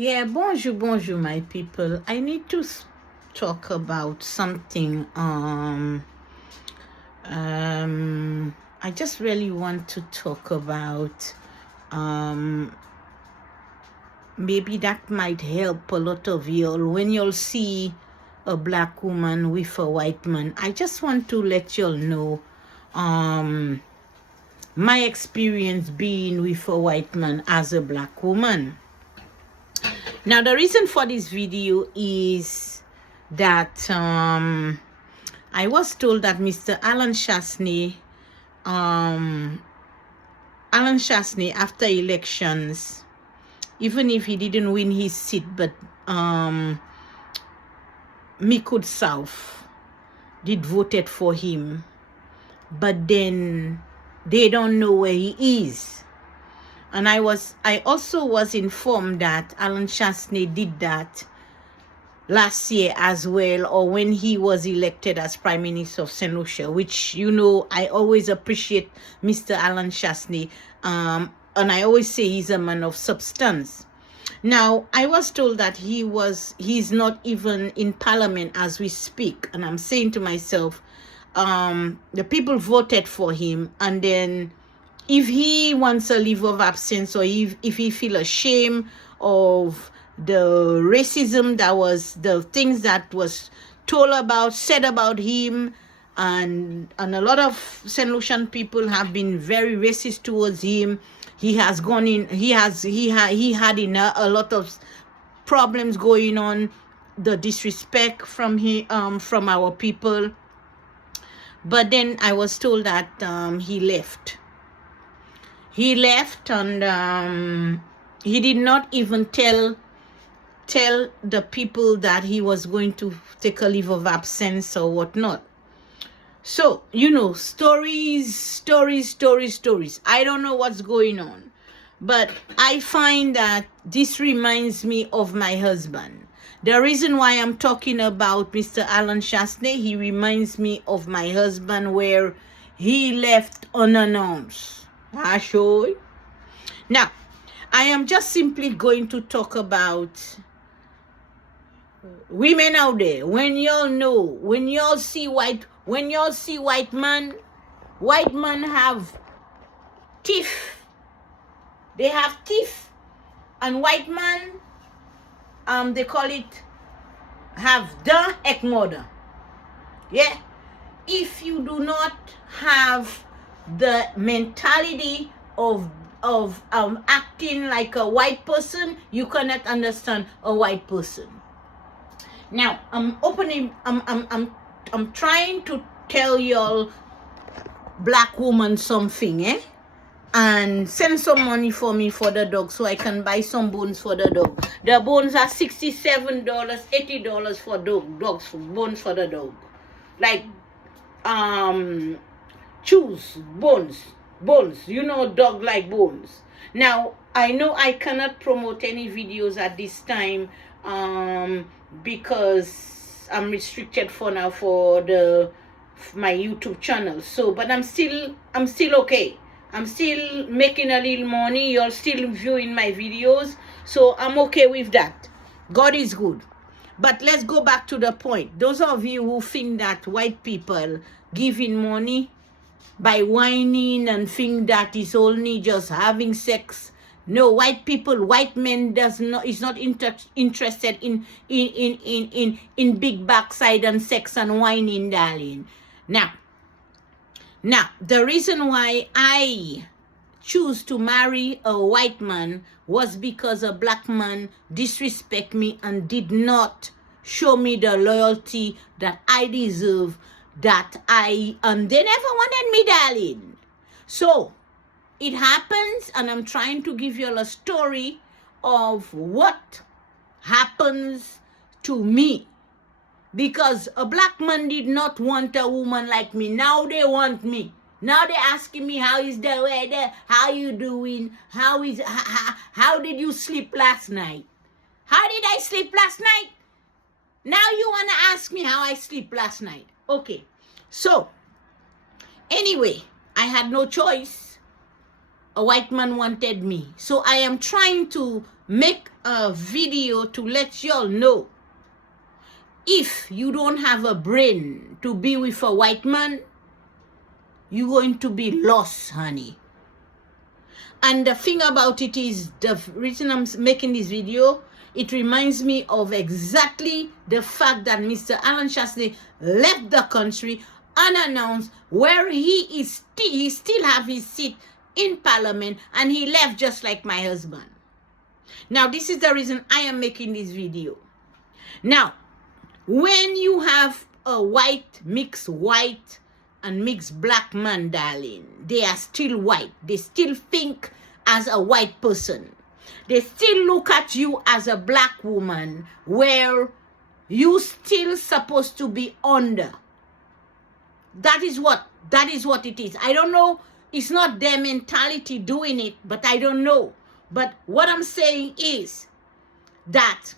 Yeah, bonjour, bonjour, my people. I need to talk about something. I just really want to talk about. Maybe that might help a lot of y'all when you'll see a black woman with a white man. I just want to let y'all know, my experience being with a white man as a black woman. Now, the reason for this video is that I was told that Mr. Alan Chasney, after elections, even if he didn't win his seat, but Mikud South did voted for him, but then they don't know where he is. And I also was informed that Alan Chasney did that last year as well, or when he was elected as Prime Minister of St. Lucia, which, you know, I always appreciate Mr. Alan Chasney, and I always say he's a man of substance. Now, I was told that he's not even in Parliament as we speak, and I'm saying to myself, the people voted for him, and then if he wants a leave of absence, or if he feel ashamed of the racism that was, the things that was said about him, and a lot of St. Lucian people have been very racist towards him. He has gone in, he had a lot of problems going on, the disrespect from our people. But then I was told that he left. He left, and he did not even tell the people that he was going to take a leave of absence or whatnot. So, you know, stories. I don't know what's going on, but I find that this reminds me of my husband. The reason why I'm talking about Mr. Alan Chasney, he reminds me of my husband, where he left unannounced. I show you. Now, I am just simply going to talk about women out there. When y'all see white man have teeth. They have teeth, and white man, they call it have the ekmoda. Yeah, if you do not have the mentality of acting like a white person, you cannot understand a white person. Now, I'm trying to tell y'all black woman something, and send some money for me for the dog, so I can buy some bones for the dog. The bones are $67, $80 for bones for the dog. Like choose bones, you know, dog like bones. Now, I know I cannot promote any videos at this time, because I'm restricted for now for my YouTube channel. So, but I'm still okay. I'm still making a little money. You're still viewing my videos, so I'm okay with that. God is good. But let's go back to the point. Those of you who think that white people giving money by whining and think that it's only just having sex. No, white men is not interested in big backside and sex and whining, darling. Now, the reason why I choose to marry a white man was because a black man disrespect me and did not show me the loyalty that I deserve, and they never wanted me, darling. So it happens, and I'm trying to give you a story of what happens to me, because a black man did not want a woman like me. Now they want me. Now they're asking me, how is the weather? How you doing? How did you sleep last night? How did I sleep last night? Now you want to ask me how I sleep last night. Okay. So, anyway, I had no choice. A white man wanted me. So I am trying to make a video to let y'all know, if you don't have a brain to be with a white man, you're going to be lost, honey. And the thing about it is, the reason I'm making this video, it reminds me of exactly the fact that Mr. Alan Chastanet left the country unannounced, where he still have his seat in Parliament, and he left just like my husband. Now, this is the reason I am making this video. Now, when you have a mixed white and mixed black man, darling, they are still white. They still think as a white person. They still look at you as a black woman, where you still supposed to be under. That is what it is. I don't know. It's not their mentality doing it, but I don't know. But what I'm saying is that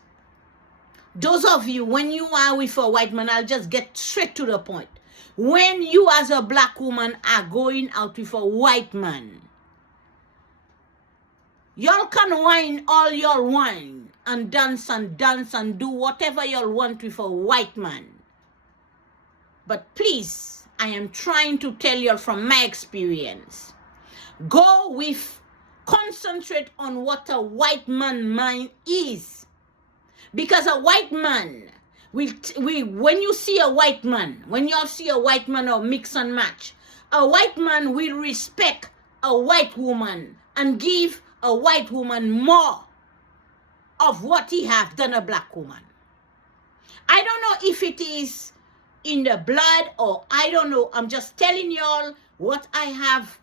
those of you, when you are with a white man, I'll just get straight to the point. When you as a black woman are going out with a white man, y'all can whine all y'all whine and dance and do whatever y'all want with a white man. But please, I am trying to tell y'all from my experience, concentrate on what a white man mind is. Because a white man, when you see a white man, when y'all see a white man or mix and match, a white man will respect a white woman and give a white woman more of what he have than a black woman. I don't know if it is in the blood, or I don't know. I'm just telling y'all what I have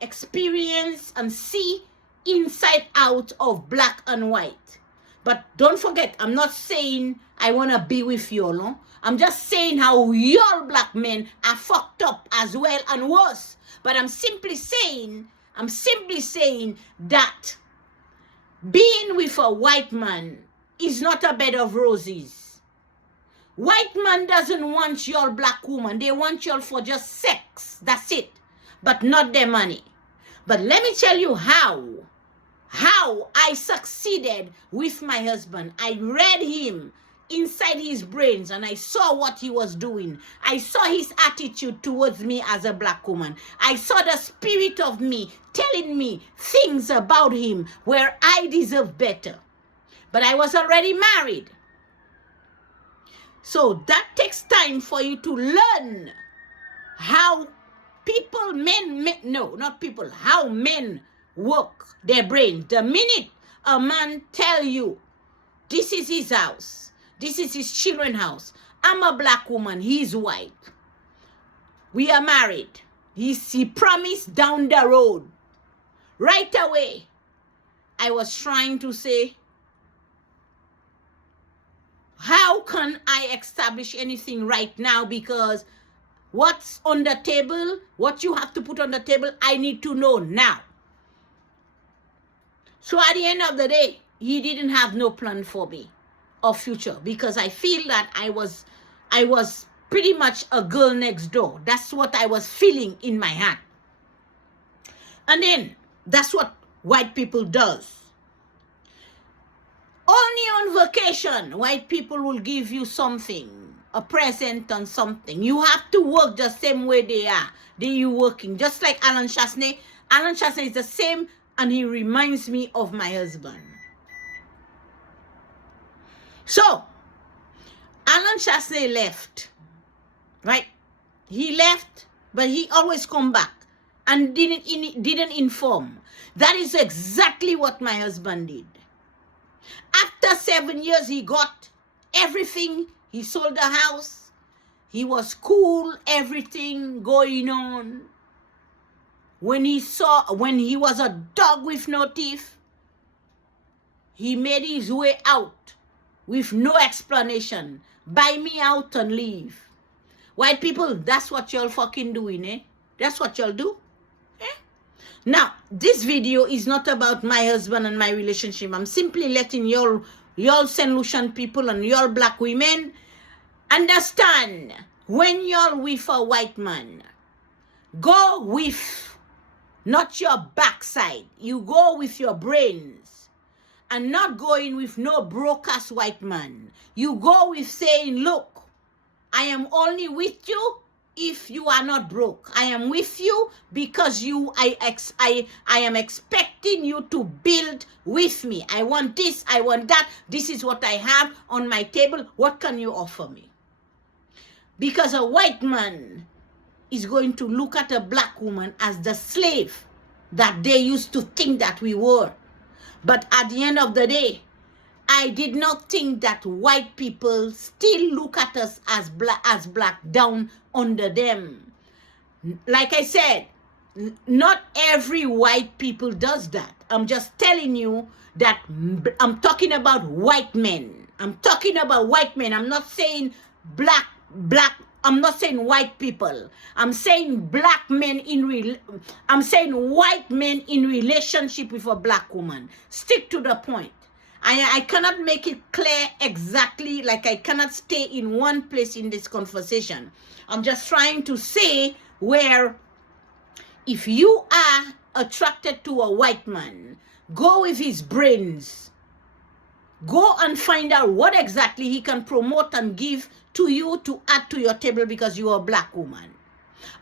experienced and see inside out of black and white. But don't forget, I'm not saying I want to be with y'all. No? I'm just saying how y'all black men are fucked up as well and worse. But I'm simply saying that being with a white man is not a bed of roses. White man doesn't want y'all black woman. They want y'all for just sex. That's it. But not their money. But let me tell you how I succeeded with my husband. I read him inside his brains and I saw what he was doing. I saw his attitude towards me as a black woman. I saw the spirit of me telling me things about him where I deserve better. But I was already married. So that takes time for you to learn how how men work their brains. The minute a man tell you, this is his house, this is his children's house, I'm a black woman, he's white, we are married, he promised down the road, right away, I was trying to say, how can I establish anything right now? Because what's on the table, what you have to put on the table, I need to know now. So at the end of the day, he didn't have no plan for me or future, because I feel that I was pretty much a girl next door. That's what I was feeling in my heart. And then that's what white people does. Only on vacation, white people will give you something, a present and something. You have to work the same way they are. You working. Just like Alan Chastanet. Alan Chastanet is the same, and he reminds me of my husband. So, Alan Chastanet left. Right? He left, but he always come back and didn't inform. That is exactly what my husband did. After 7 years, he got everything. He sold the house. He was cool, everything going on. When he was a dog with no teeth, he made his way out with no explanation. Buy me out and leave. White people, that's what y'all fucking doing, eh? That's what y'all do. Eh? Now, this video is not about my husband and my relationship. I'm simply letting y'all St. Lucian people and y'all black women understand, when you're with a white man, go with not your backside. You go with your brains. and not going with no broke-ass white man. You go with saying, look, I am only with you if you are not broke. I am with you because I am expecting you to build with me. I want this, I want that. This is what I have on my table. What can you offer me? Because a white man is going to look at a black woman as the slave that they used to think that we were. But at the end of the day, I did not think that white people still look at us as black down under them. Like I said, not every white people does that. I'm just telling you that I'm talking about white men. I'm talking about white men. I'm not saying black. I'm not saying white people. I'm saying black men I'm saying white men in relationship with a black woman. Stick to the point. I cannot make it clear exactly, like I cannot stay in one place in this conversation. I'm just trying to say where if you are attracted to a white man, go with his brains. Go and find out what exactly he can promote and give to you to add to your table because you are a black woman.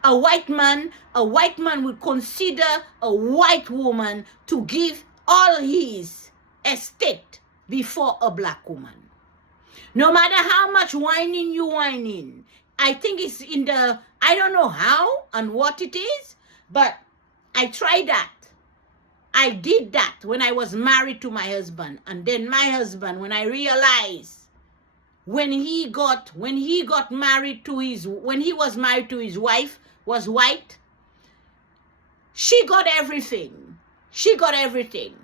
A white man would consider a white woman to give all his estate before a black woman. No matter how much whining you whining, I think it's in the, I don't know how and what it is, but I tried that. I did that when I was married to my husband. And then my husband, when I realized when he was married to his wife, was white, she got everything. She got everything.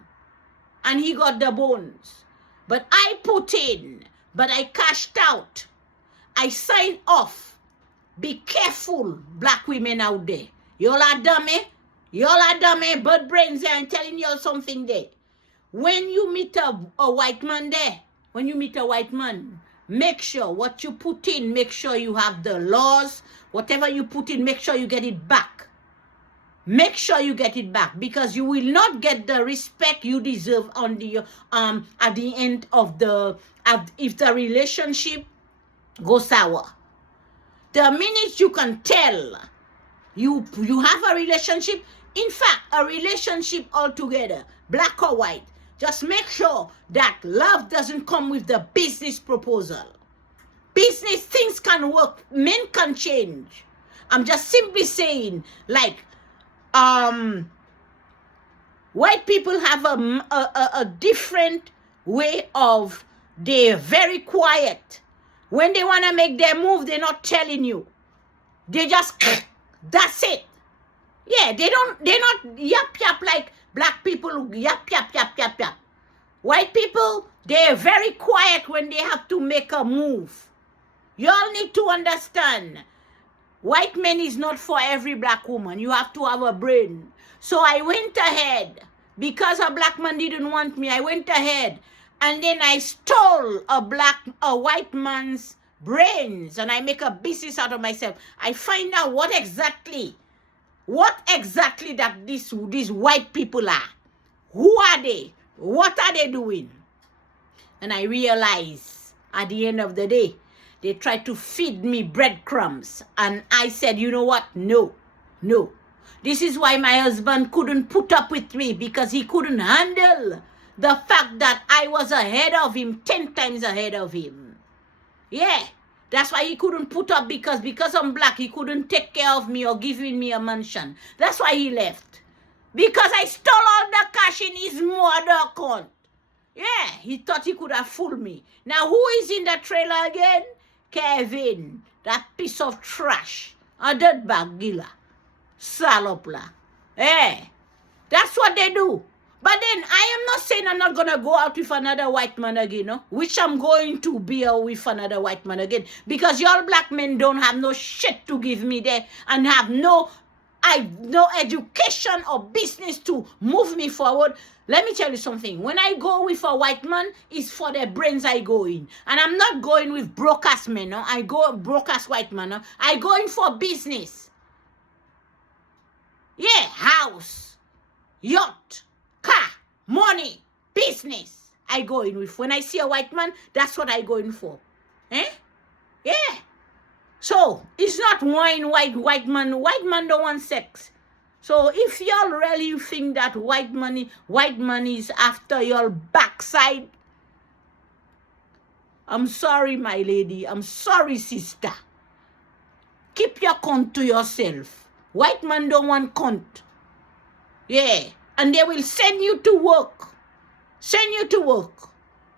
And he got the bones. But I put in, but I cashed out. I signed off. Be careful, black women out there. Y'all are dummy. Y'all are dummy, bird brains there. I'm telling you something there. When you meet a white man there, when you meet a white man, make sure what you put in, make sure you have the laws. Whatever you put in, make sure you get it back. Make sure you get it back, because you will not get the respect you deserve on the at the end of if the relationship goes sour. The minute you can tell you have a relationship, in fact, a relationship altogether, black or white, just make sure that love doesn't come with the business proposal. Business things can work, men can change. I'm just simply saying, like, white people have a different way of, they're very quiet. When they want to make their move, they're not telling you. They just, that's it. Yeah, they're not yap like black people, yap. White people, they're very quiet when they have to make a move. Y'all need to understand, white men is not for every black woman. You have to have a brain. So I went ahead, because a black man didn't want me, I went ahead and then I stole a white man's brains, and I make a business out of myself. I find out what exactly that these white people are. Who are they? What are they doing? And I realize at the end of the day, they tried to feed me breadcrumbs. And I said, you know what? No. This is why my husband couldn't put up with me, because he couldn't handle the fact that I was ahead of him, 10 times ahead of him. Yeah, that's why he couldn't put up, because I'm black, he couldn't take care of me or giving me a mansion. That's why he left. Because I stole all the cash in his mother account. Yeah, he thought he could have fooled me. Now, who is in the trailer again? Kevin, that piece of trash. A dirtbag gila. Salopla. Eh, that's what they do. But then, I am not saying I'm not going to go out with another white man again, no? Which I'm going to be with another white man again. Because y'all black men don't have no shit to give me there, and have no education or business to move me forward. Let me tell you something. When I go with a white man, it's for their brains I go in. And I'm not going with broke-ass men, no? I go broke-ass white man, no? I go in for business. Yeah, house, yacht, car, money, business. I go in with. When I see a white man, that's what I go in for. Eh? Yeah. So, it's not white man. White man don't want sex. So, if y'all really think that white money is after your backside, I'm sorry, my lady. I'm sorry, sister. Keep your cunt to yourself. White man don't want cunt. Yeah. And they will send you to work. Send you to work.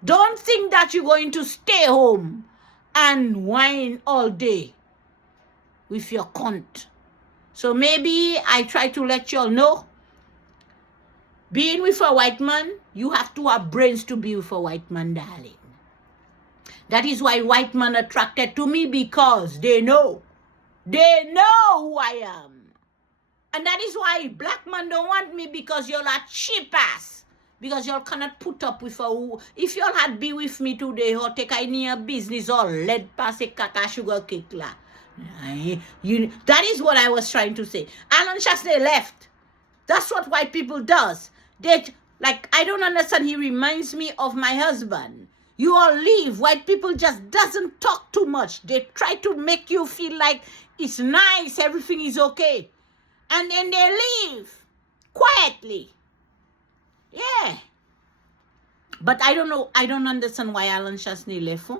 Don't think that you're going to stay home and whine all day with your cunt. So maybe I try to let y'all know, being with a white man, you have to have brains to be with a white man, darling. That is why white men attracted to me, because they know who I am. And that is why black men don't want me, because y'all are cheap ass. Because y'all cannot put up with a... If y'all had be with me today, or take any business or lead pass a kaka sugar cake la. That is what I was trying to say. Alan Chasney left. That's what white people does. I don't understand. He reminds me of my husband. You all leave. White people just doesn't talk too much. They try to make you feel like it's nice, everything is okay. And then they leave quietly. Yeah. But I don't know. I don't understand why Alan Chasney left.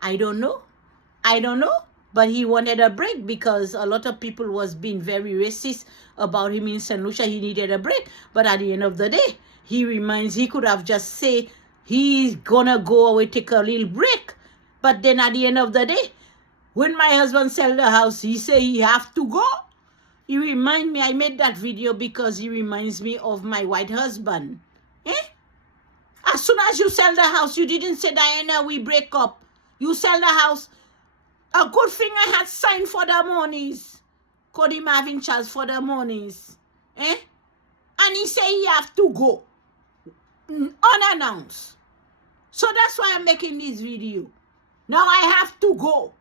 I don't know. But he wanted a break because a lot of people was being very racist about him in St. Lucia. He needed a break. But at the end of the day, he could have just said he's gonna go away, take a little break. But then at the end of the day, when my husband sell the house, he say he have to go. He remind me, I made that video because he reminds me of my white husband. As soon as you sell the house, you didn't say, Diana, we break up. You sell the house. A good thing I had signed for the monies. Could him having charge for the monies. And he say he have to go. Unannounced. So that's why I'm making this video. Now I have to go.